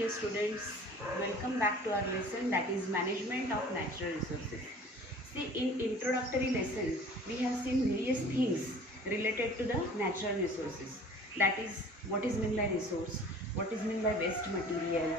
dear students, welcome back to our lesson, that is management of natural resources. See, in introductory lesson we have seen various things related to the natural resources, that is what is meant by resource, what is meant by waste material.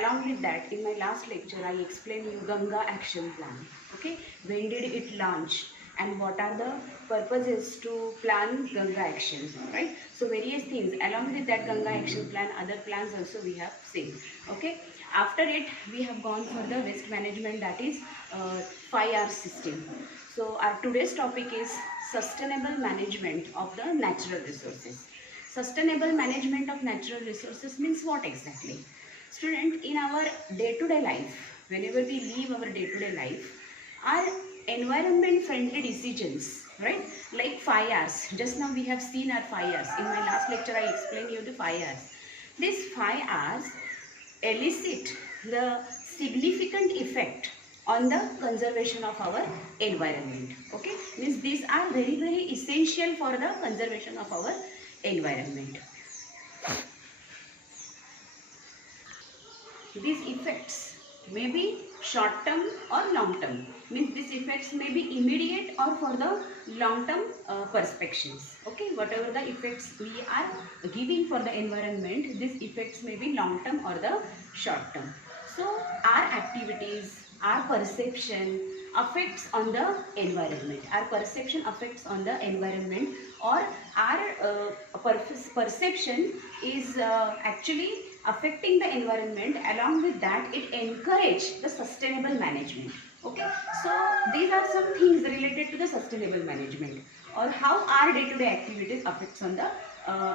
Along with that, in my last lecture I explained you Ganga action plan. Okay, when did it launch and what are the purposes to plan Ganga action, right? So various things along with that Ganga action plan, other plans also we have seen. Okay, after it we have gone for the waste management, that is 5R system. So our today's topic is sustainable management of the natural resources. Sustainable management of natural resources means what exactly? Student, in our day-to-day life, whenever we live our day-to-day life, our environment friendly decisions, right, like 5Rs. Just now we have seen our 5Rs. In my last lecture I explained you the 5Rs. These 5Rs elicit the significant effect on the conservation of our environment. Okay, means these are very essential for the conservation of our environment. These effects may be short term or long term, means these effects may be immediate or for the long term perspectives. Okay, whatever the effects we are giving for the environment, these effects may be long term or the short term. So our activities, our perception affects on the environment, our perception affects on the environment, or our perception is actually affecting the environment. Along with that, it encourage the sustainable management. Okay, so these are some things related to the sustainable management, or how our day-to-day activities affects on the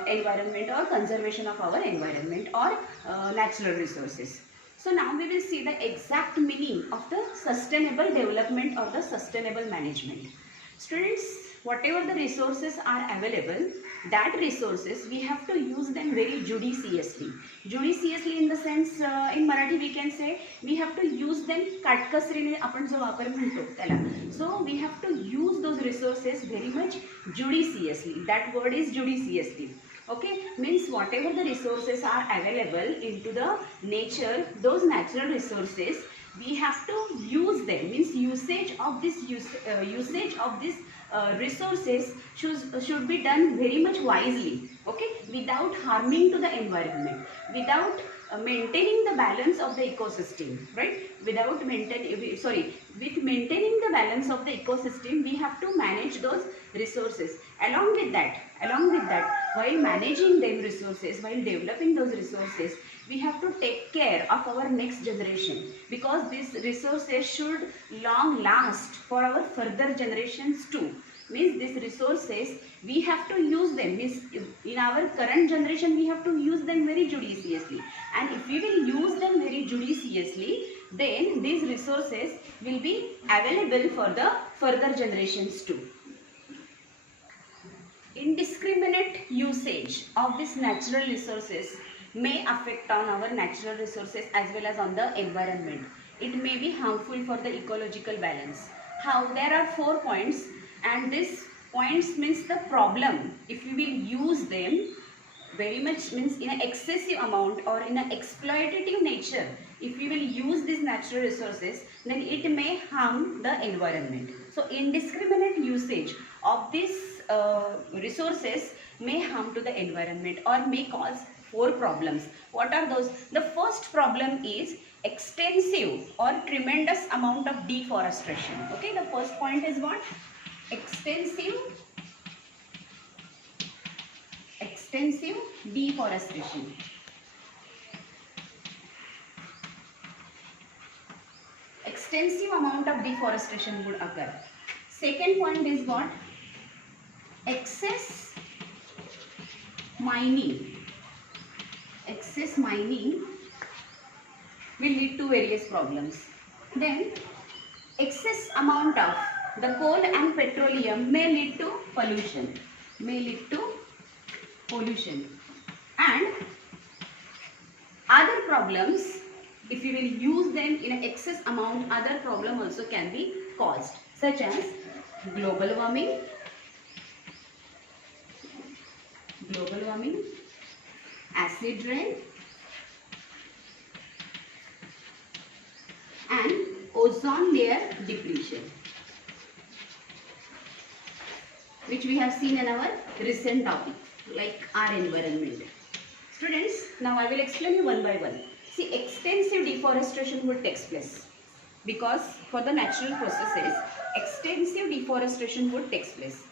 environment or conservation of our environment or natural resources. So now we will see the exact meaning of the sustainable development or the sustainable management. Students, whatever the resources are available, that resources we have to use them very judiciously. Judiciously in the sense, in Marathi we can say we have to use them काटकसरीने आपण जो वापर म्हणतो त्याला. So we have to use those resources very much judiciously. That word is judiciously. Okay, means whatever the resources are available into the nature, those natural resources we have to use them, means usage of this resources should be done very much wisely. Okay, without harming to the environment, without maintaining the balance of the ecosystem, right? Without with maintaining the balance of the ecosystem, we have to manage those resources. Along with that, while managing them resources, while developing those resources, we have to take care of our next generation, because these resources should long last for our further generations too. Means these resources we have to use them, means in our current generation we have to use them very judiciously, and if we will use them very judiciously, then these resources will be available for the further generations too. Indiscriminate usage of these natural resources may affect on our natural resources as well as on the environment. It may be harmful for the ecological balance. How there are 4 points, and these points means the problem. If we will use them very much, means in an excessive amount or in an exploitative nature, if we will use these natural resources, then it may harm the environment. So indiscriminate usage of these resources may harm to the environment or may cause 4 problems. What are those? The first problem is extensive or tremendous amount of deforestation. Okay, the first point is what? Extensive deforestation. Extensive amount of deforestation would occur. Second point is what? Excess mining. Excess mining will lead to various problems. Then excess amount of the coal and petroleum may lead to pollution. And other problems, if you will use them in an excess amount, other problem also can be caused, such as global warming, acid rain, ozone layer depletion, which we have seen in our recent topic, like our environment. Students, now I will explain you one by one. See, extensive deforestation would take place because for the natural processes, extensive deforestation would take place,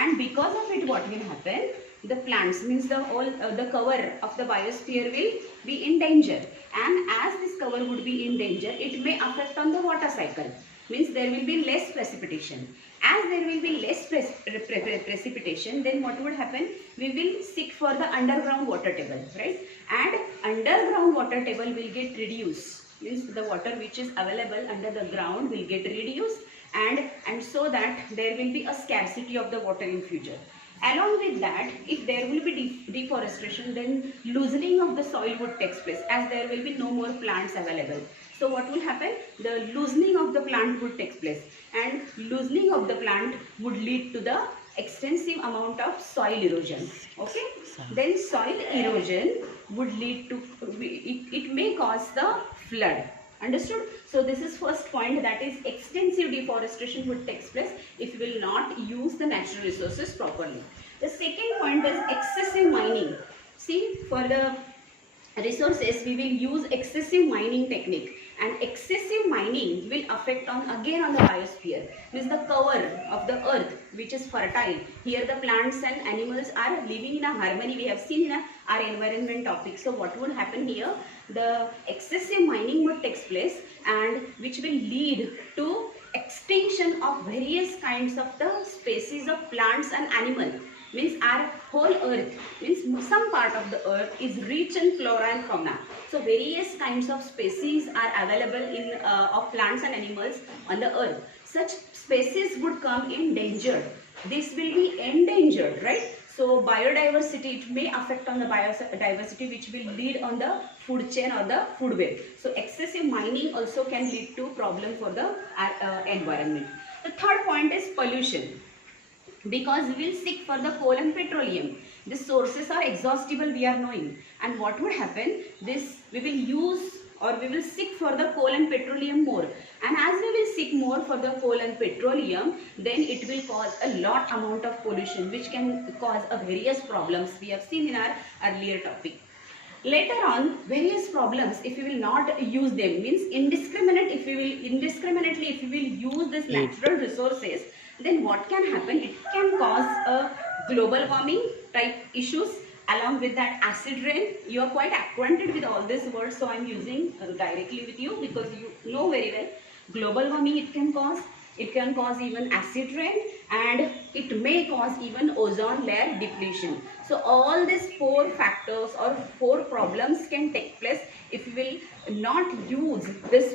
and because of it, what will happen? The plants, means the whole the cover of the biosphere will be in danger, and as this cover would be in danger, it may affect on the water cycle. Means there will be less precipitation. As there will be less precipitation, then what would happen? We will seek for the underground water table, right? And underground water table will get reduced. Means the water which is available under the ground will get reduced, and so that there will be a scarcity of the water in future. Along with that, if there will be deforestation, then loosening of the soil would take place, as there will be no more plants available. So what will happen? The loosening of the plant would take place, and loosening of the plant would lead to the extensive amount of soil erosion. Okay, then soil erosion would lead to, it may cause the flood. Understood? So this is first point, that is extensive deforestation would take place if you will not use the natural resources properly. The second point is excessive mining. See, for the resources we will use excessive mining technique, and excessive mining will affect on again on the biosphere. Means the cover of the earth which is fertile, here the plants and animals are living in a harmony. We have seen in our environment topic. So what would happen here? The excessive mining would take place, and which will lead to extinction of various kinds of the species of plants and animals. Means our whole earth, means some part of the earth is rich in flora and fauna. So various kinds of species are available in of plants and animals on the earth. Such species would come in danger. This will be endangered, right? So biodiversity, it may affect on the biodiversity, which will lead on the food chain or the food web. So excessive mining also can lead to problem for the environment. The third point is pollution. Because we will seek for the coal and petroleum. The sources are exhaustible, we are knowing. And what would happen? This we will use, or we will seek for the coal and petroleum more. And as we will seek more for the coal and petroleum, then it will cause a lot amount of pollution, which can cause various problems we have seen in our earlier topic. Later on, various problems, if we will not use them, means indiscriminately if we will use this natural resources, then what can happen? It can cause a global warming type issues. Along with that, acid rain. You are quite acquainted with all these words, so I am using directly with you because you know very well. Global warming it can cause. It can cause even acid rain, and it may cause even ozone layer depletion. So all these four factors or four problems can take place if we will not use this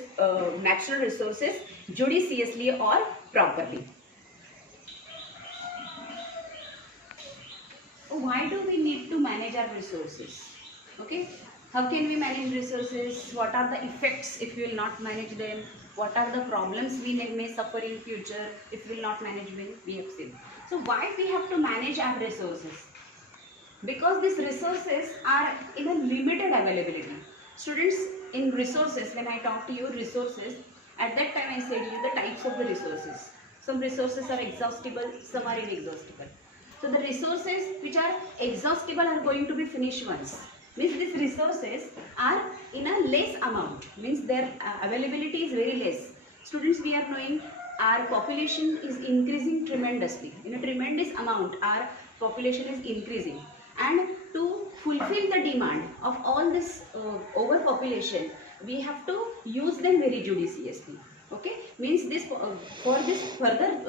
natural resources judiciously or properly. Why do we need to manage our resources? Okay, how can we manage resources? What are the effects if we will not manage them? What are the problems we may suffer in future if we will not manage them? We have seen. So why we have to manage our resources? Because these resources are in a limited availability. Students, in resources, when I talk to you resources, at that time I said you the types of the resources. Some resources are exhaustible, some are inexhaustible. So the resources which are exhaustible are going to be finished ones. Means these resources are in a less amount. Means their availability is very less. Students, we are knowing our population is increasing tremendously. In a tremendous amount, our population is increasing. And to fulfill the demand of all this overpopulation, we have to use them very judiciously. Okay, means this for this further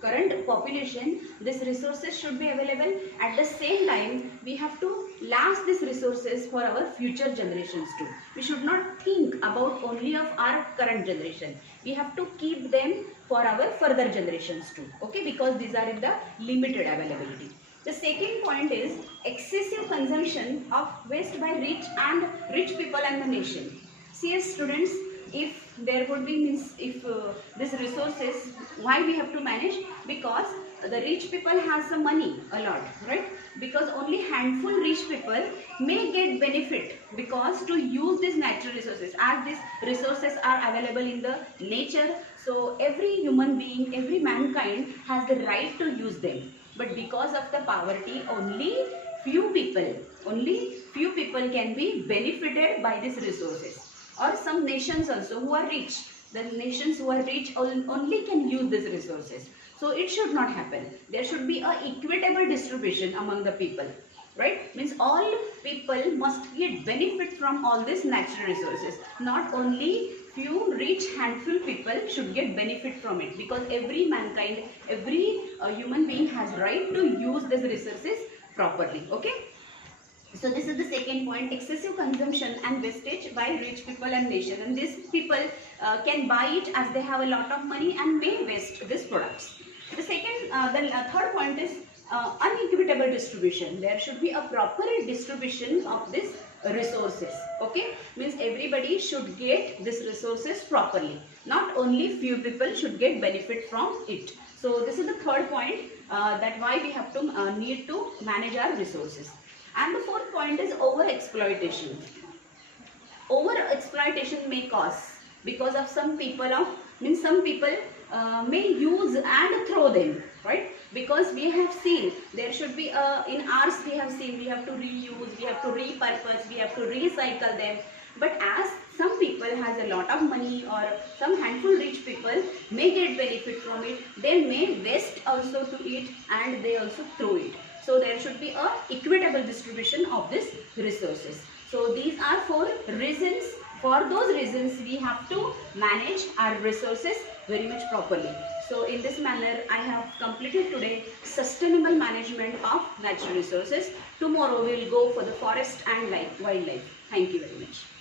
current population, these resources should be available. At the same time, we have to last these resources for our future generations too. We should not think about only of our current generation. We have to keep them for our further generations too. Okay, because these are in the limited availability. The second point is excessive consumption of waste by rich people and the nation. See, students, if there would be, means if this resources, why we have to manage? Because the rich people has some money a lot, right? Because only handful rich people may get benefit because to use these natural resources, as these resources are available in the nature, so every human being, every mankind has the right to use them. But because of the poverty, only few people can be benefited by these resources. Or some nations also who are rich, the nations who are rich only can use these resources. So it should not happen. There should be a equitable distribution among the people, right? Means all people must get benefit from all these natural resources. Not only few rich handful people should get benefit from it, because every mankind, every human being has right to use these resources properly. Okay. So this is the second point, excessive consumption and wastage by rich people and nation. And these people can buy it as they have a lot of money and may waste these products. The third point is unequitable distribution. There should be a proper distribution of these resources. Okay, means everybody should get these resources properly. Not only few people should get benefit from it. So this is the third point, that why we have to need to manage our resources. And the fourth point is over exploitation. Over exploitation may cause, because of some people may use and throw them, right? Because we have seen there should be in ours we have seen we have to reuse, we have to repurpose, we have to recycle them. But as some people has a lot of money, or some handful rich people may get benefit from it, they may waste also to it and they also throw it. So there should be a equitable distribution of these resources. So these are 4 reasons. For those reasons we have to manage our resources very much properly. So in this manner I have completed today sustainable management of natural resources. Tomorrow we will go for the forest and wildlife. Thank you very much.